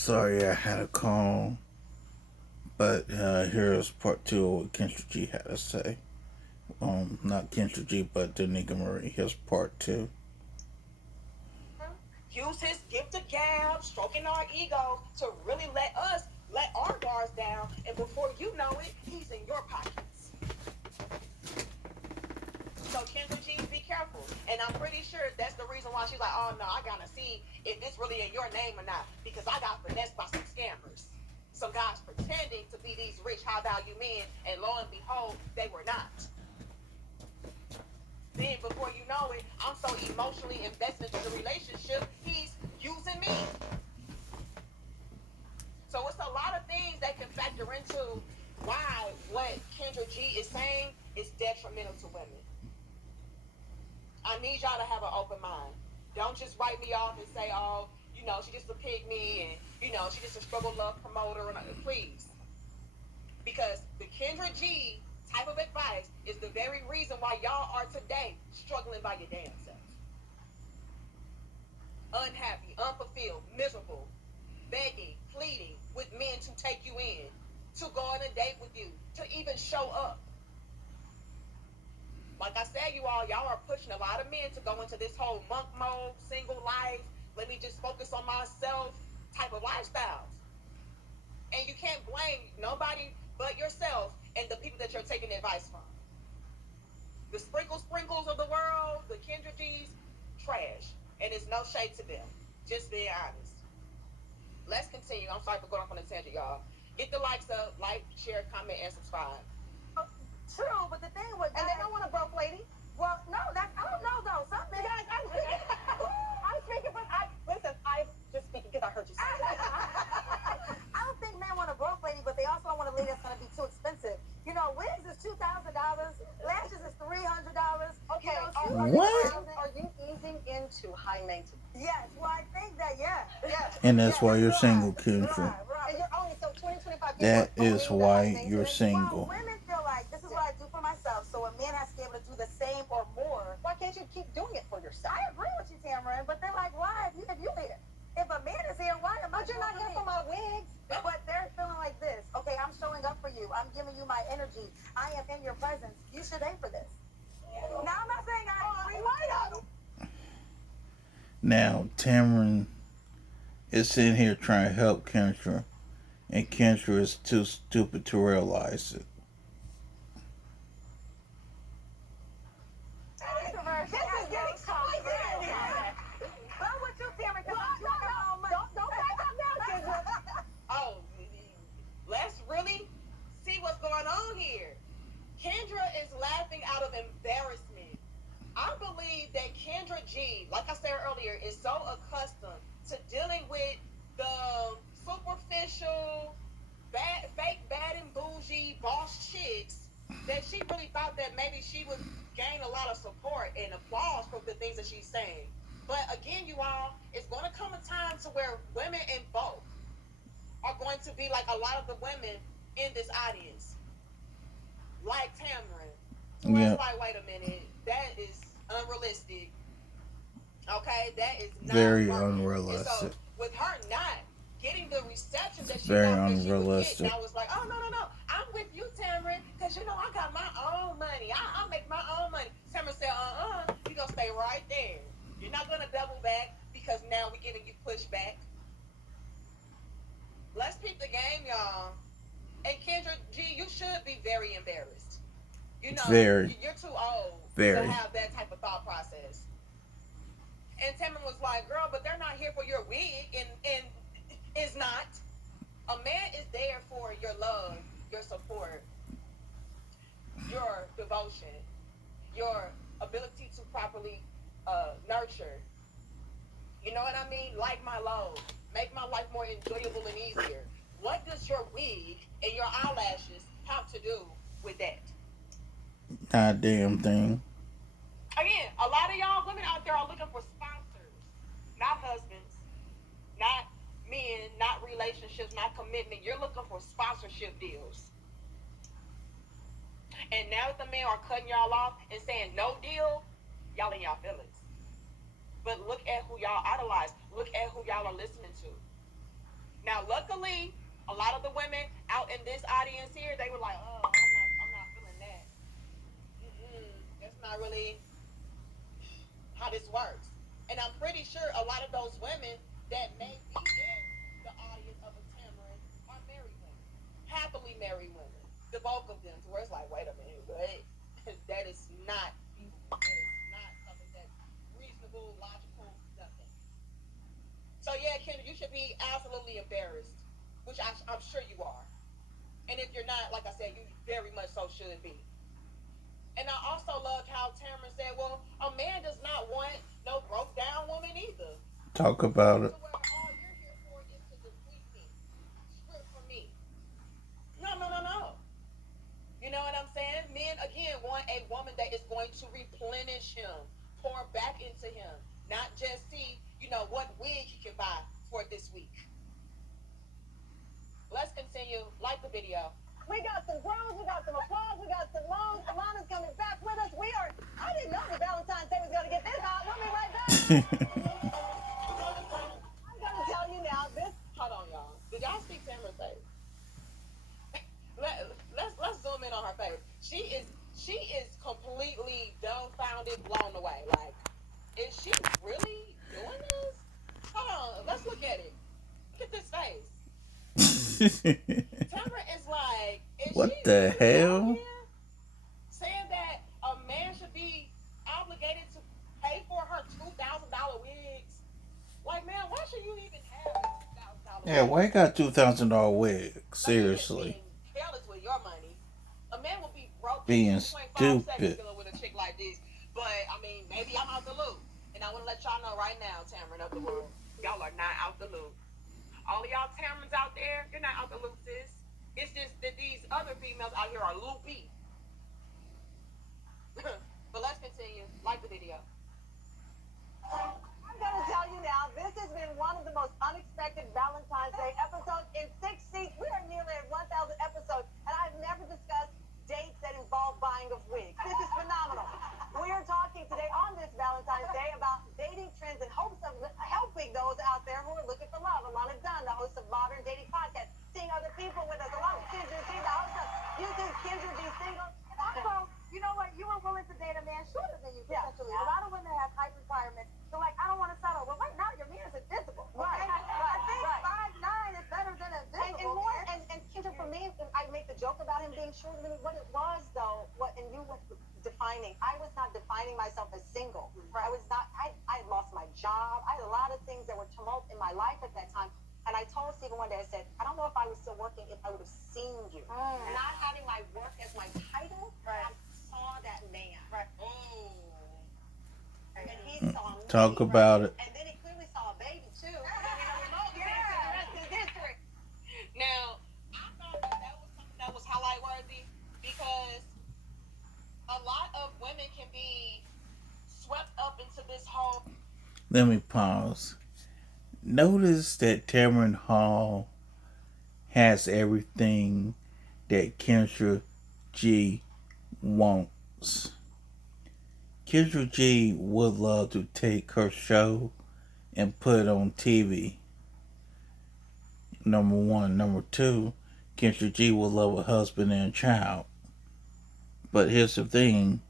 Sorry, I had a call, but here's part two of what Kendra G had to say. Not Kendra G, but Danica Marie. Here's part two. Use his gift of gab, stroking our egos to really let our guards down. And before you know it, he's in your pockets. So Kendra G, be careful. And I'm pretty sure that's the reason why she's like, oh no, I gotta see if it's really in your name or not. Because I got finessed by some scammers. Some guys pretending to be these rich, high value men, and lo and behold, they were not. Then before you know it, I'm so emotionally invested into the relationship, he's using me. So it's a lot of things that can factor into why what Kendra G is saying is detrimental to women. I need y'all to have an open mind. Don't just write me off and say, oh, she just a pygmy and, she just a struggle love promoter. And please. Because the Kendra G type of advice is the very reason why y'all are today struggling by your damn self. Unhappy, unfulfilled, miserable, begging, pleading with men to take you in, to go on a date with you, to even show up. Like I said, y'all are pushing a lot of men to go into this whole monk mode, single life, let me just focus on myself type of lifestyles. And you can't blame nobody but yourself and the people that you're taking advice from. The sprinkles of the world, the Kendra G's, trash. And it's no shade to them. Just being honest. Let's continue. I'm sorry for going off on a tangent, y'all. Get the likes up, like, share, comment, and subscribe. True, but the thing with And they don't want a broke lady. well, no, that's I don't know though. Something. Guys, I'm speaking. I'm speaking, but I'm just speaking because I heard you say it. I don't think men want a broke lady, but they also don't want a lady that's going to be too expensive. Wigs is $2,000, lashes is $300. Okay, What? Are you easing into high maintenance? Yes, well, I think that, yeah. And that's why you're single, Right, Kendra. right. And you're only, so 2025, That is why you're Well, single. women feel like this is what I do for myself, so a man has to be able to do the same or more. Why can't you keep doing it for yourself? I agree with you, Tamara, but they're like, why? If you here, if a man is here, why am I? But you're not here for my wigs. But they're feeling like this. Okay, I'm showing up for you. I'm giving you my energy. I am in your presence. You should pay for this. Now, I'm not saying I agree with you. Now, Tamron is sitting here trying to help Kendra, and Kendra is too stupid to realize it. This is getting spicy. I'm with you, Tamara, because I got my own money. Don't back up now, Kendra. Oh, let's really see what's going on here. Kendra is laughing out of embarrassment. I believe that Kendra G, like I said earlier, is so accustomed to dealing with the superficial, fake, bad and bougie boss chicks that she really thought that maybe she would gain a lot of support and applause from the things that she's saying. But again, you all, it's going to come a time to where women in both are going to be like a lot of the women in this audience, like Tamron. So Yeah, it's like, wait a minute, that is unrealistic. Okay, that is not very working. And so unrealistic. with her not getting the reception that she Very thought that she would get, unrealistic. now it's like, oh no, I'm with you, Tamron, because I got my own money. I make my own money. Tamron said, you gonna stay right there. You're not gonna double back because now we're giving you pushback. Let's peep the game, y'all. And Kendra G, you should be very embarrassed. Very, You're too old to very. have that type of thought process. And Tamron was like, girl, but they're not here for your wig. And is not. A man is there for your love, your support, your devotion, your ability to properly nurture. You know what I mean? Light my load. Make my life more enjoyable and easier. What does your wig and your eyelashes have to do with that? Not a damn thing. Again, a lot of y'all women out there are looking for sponsors, not husbands, not men, not relationships, not commitment. You're looking for sponsorship deals. And now that the men are cutting y'all off and saying no deal, y'all in y'all feelings. But look at who y'all idolize. Look at who y'all are listening to. Now, luckily, a lot of the women out in this audience here, they were like, "Oh, I'm not feeling that. That's not really how this works." And I'm pretty sure a lot of those women that may be in the audience of a Tamarind are married women, happily married women, the bulk of them. To where it's like, wait a minute, what? That is not feasible. That is not something that's reasonable, logical, nothing. So yeah, Kendra, you should be absolutely embarrassed, which I'm sure you are. And if you're not, like I said, you very much so should be. And I also loved how Tamara said, well, a man does not want no broke down woman either. Talk about it. To where all you're here for is to deplete me, strip from me. No, no, no, no. You know what I'm saying? Men, again, want a woman that is going to replenish him, pour back into him, not just see, what wig he can buy for this week. Let's continue. Like the video. We got some groans, we got some applause, we got some moans. Alana's coming back with us. I didn't know that Valentine's Day was going to get this hot. We'll be right back. I'm going to tell you now, this. Hold on, y'all. Did y'all see Tamara's face? Let's zoom in on her face. She is completely dumbfounded, blown away. Like, is she really doing this? Hold on, let's look at it. Look at this face. Tamara is like, is What she the really out hell? here saying that a man should be obligated to pay for her $2,000 wigs? Like, man, why should you even have a $2,000 Yeah, wig? why you got $2,000 wig? Like, you just Seriously. being careless with your money. A man will be broke in Being 2.5 seconds stupid. dealing with a chick like this. But, I mean, maybe I'm out the loop. And I want to let y'all know right now, Tamron of the world, y'all are not out the loop. All of y'all Tamrons out there, you're not out the loop, sis. It's just that these other females out here are loopy. But let's continue. Like the video. I'm going to tell you now, this has been one of the most unexpected Valentine's Day episodes in 6 seasons. We are nearly at 1,000 episodes, and I've never discussed dates that involve buying of wigs. This is phenomenal. We are talking today on this Valentine's Day about dating trends in hopes of helping those out there who are looking for love. Alana Dunn, the host of Modern Dating Podcast, seeing other people with us. Along with Kendra G, the host of You Think Kendra Be Single? And also, you know what? You were willing to date a man shorter than you, potentially. A lot of women have height requirements. So, like, I don't want to settle. Well, right now, your man is invisible. Right. I think 5'9" is better than invisible. And Kendra, for me, I make the joke about him being shorter than me. What it was, though, and you were defining, I was not defining myself as single. Right. I was not, I lost my job. I had a lot of things that were tumult in my life at that time. And I told Stephen one day, I said, I don't know if I was still working if I would have seen you. Not having my work as my title, I saw that man. Right. Oh. And he saw me. Talk about it. And then he clearly saw a baby, too. And then the rest is history. Now, I thought that was something that was highlight worthy because a lot of women can be swept up into this whole. Let me pause. Notice that Tamron Hall has everything that Kendra G wants. Kendra G would love to take her show and put it on TV. Number one. Number two, Kendra G would love a husband and a child. But here's the thing.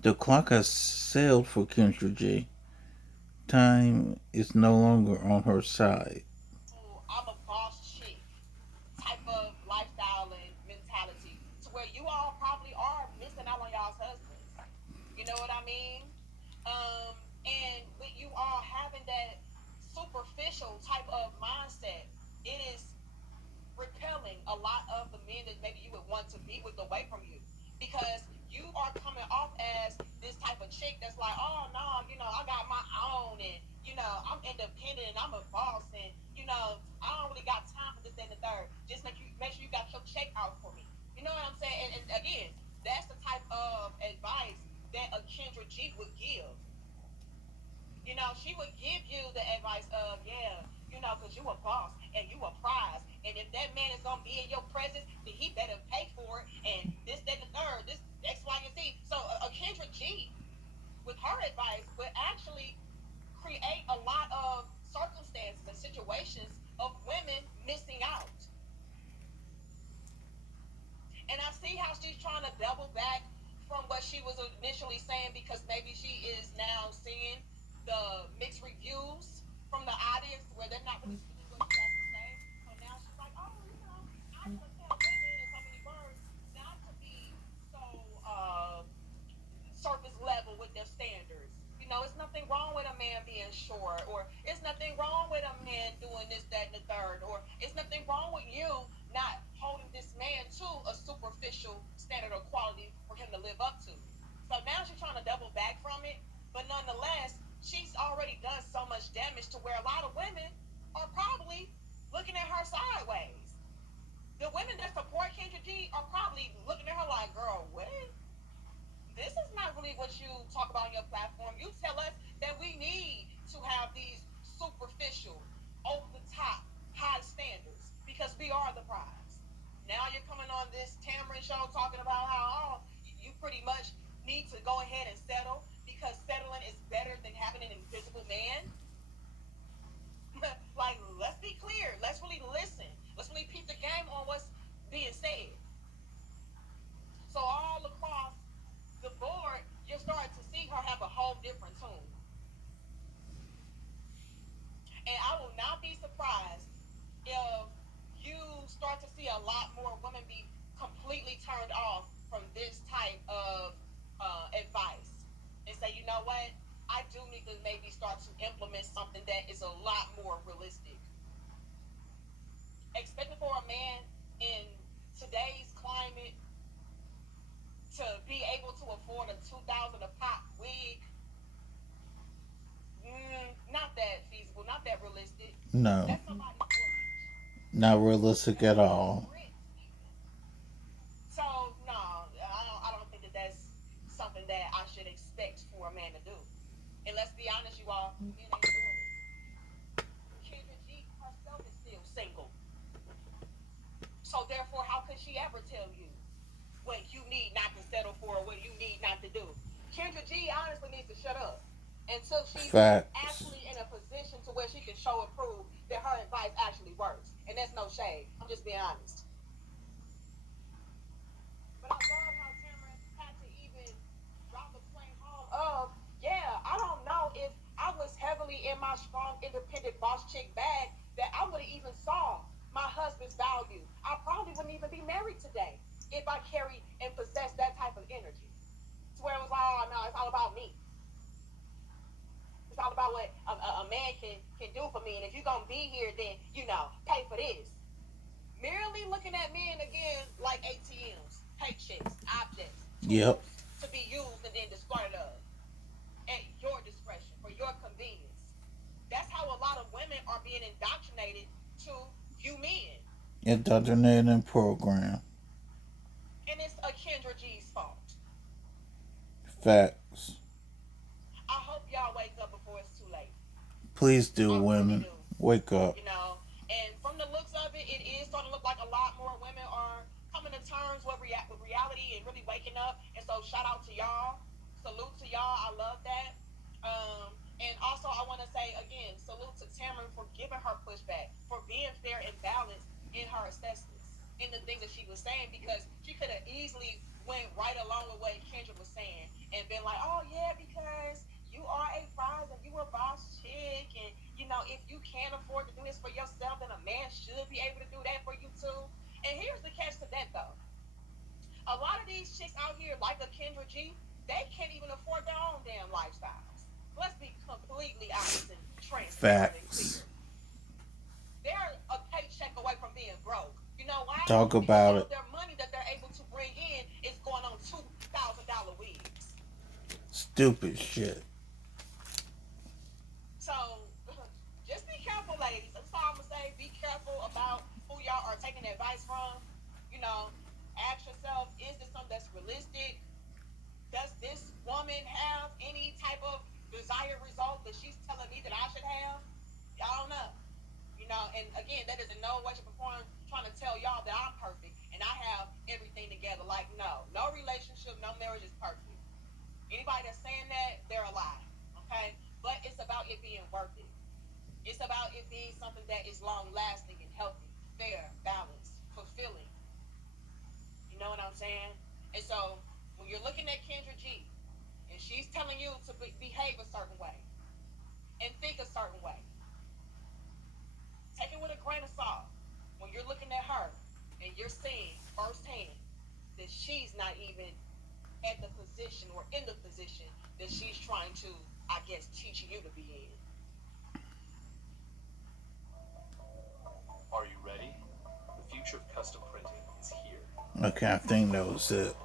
The clock has sailed for Kendra G. Time is no longer on her side. I'm a boss chick type of lifestyle and mentality to where you all probably are missing out on y'all's husbands. You know what I mean? And with you all having that superficial type of mindset, it is repelling a lot of the men that maybe you would want to be with away from you because you are coming off as this type of chick that's like, oh no, I got my own and I'm independent and I'm a boss and I don't really got time for this and the third. Just make sure you got your check out for me. You know what I'm saying? And again, that's the type of advice that a Kendra G would give. She would give you the advice of, yeah, because you a boss and you a prize. And if that man is going to be in your presence, then he better pay for it. And this, that, and the third, this, X, Y, and Z. So a Kendra G, with her advice, would actually create a lot of circumstances and situations double back from what she was initially saying because maybe she is now seeing the mixed reviews from the audience where they're not really feeling what she has to say. So now she's like, oh, I gotta tell women in so many words not to be so surface level with their standards. It's nothing wrong with a man being short, or it's nothing wrong with a man doing this, that, and the third, or it's nothing wrong with you not holding this man to a superficial standard of quality for him to live up to. So now she's trying to double back from it, but nonetheless, she's already done so much damage to where a lot of women are probably looking at her sideways. The women that support Kendra G are probably looking at her like, girl, what? This is not really what you talk about on your platform. You tell us that we need to have these superficial, over the top, high standards because we are the prize. Now you're coming on this Tamron show talking about how you pretty much need to go ahead and settle because settling is better than having an invisible man. Like, let's be clear. Let's really listen. Let's really peep the game on what's being said. So all across the board, you're starting to see her have a whole different tune. And I will not be surprised if you start to see a lot more women be completely turned off from this type of advice and say, you know what? I do need to maybe start to implement something that is a lot more realistic. Expecting for a man in today's climate to be able to afford a 2,000 a pop wig, not that feasible, not that realistic. No, That's somebody's mortgage. not realistic That's at somebody's all. rent, even. So no, I don't think that that's something that I should expect for a man to do. And let's be honest, you all, men ain't doing it. Kendra G herself is still single. So therefore, how could she ever tell you what you need not to settle for or what you need not to do? Kendra G honestly needs to shut up until she's Facts. actually in a position to where she can show and prove that her advice actually works. And that's no shade. I'm just being honest. But I love how Tamara had to even drop the point home of, yeah, I don't know if I was heavily in my strong, independent boss chick bag that I would have even saw my husband's value. I probably wouldn't even be married today if I carried and possessed that type of energy. To where it was like, oh no, it's all about me. It's all about what a man can do for me. And if you're gonna be here, then pay for this. Merely looking at men again like ATMs, paychecks, objects, Yep. tools to be used and then discarded of at your discretion for your convenience. That's how a lot of women are being indoctrinated to view men. Indoctrinating program. And it's a Kendra G's fault. Facts. I hope y'all wake up before it's too late. Please do, I really women. do. Wake up. And from the looks of it, it is starting to look like a lot more women are coming to terms with, with reality and really waking up. And so, shout out to y'all. Salute to y'all. I love that. And also, I want to say again, salute to Tamara for giving her pushback, for being fair and balanced in her assessments, in the things that she was saying, because she could have easily went right along with what Kendra was saying and been like, oh yeah, because you are a prize and you a boss chick, and if you can't afford to do this for yourself, then a man should be able to do that for you too. And here's the catch to that though: a lot of these chicks out here, like a Kendra G, they can't even afford their own damn lifestyles. Let's be completely honest and transparent and Facts. clear. They're a paycheck away from being broke. You know why? Talk Because about all it. of their money that they're able to bring in is going on $2,000 wigs. Stupid shit. So just be careful, ladies. That's all I'm gonna say. Be careful about who y'all are taking advice from. You know, ask yourself: is this something that's realistic? Does this woman have any type of desired result that she's telling me that I should have? Y'all don't know. And again, that is in no way, shape, or form trying to tell y'all that I'm perfect and I have everything together. Like, no relationship, no marriage is perfect. Anybody that's saying that, they're a lie. Okay? But it's about it being worth it. It's about it being something that is long lasting and healthy, fair, balanced, fulfilling. You know what I'm saying? And so when you're looking at Kendra G and she's telling you to behave a certain way and think a certain way, take it with a grain of salt. When you're looking at her and you're seeing firsthand that she's not even at the position or in the position that she's trying to, I guess, teach you to be in. Are you ready? The future of custom printing is here. Okay, I think that was it.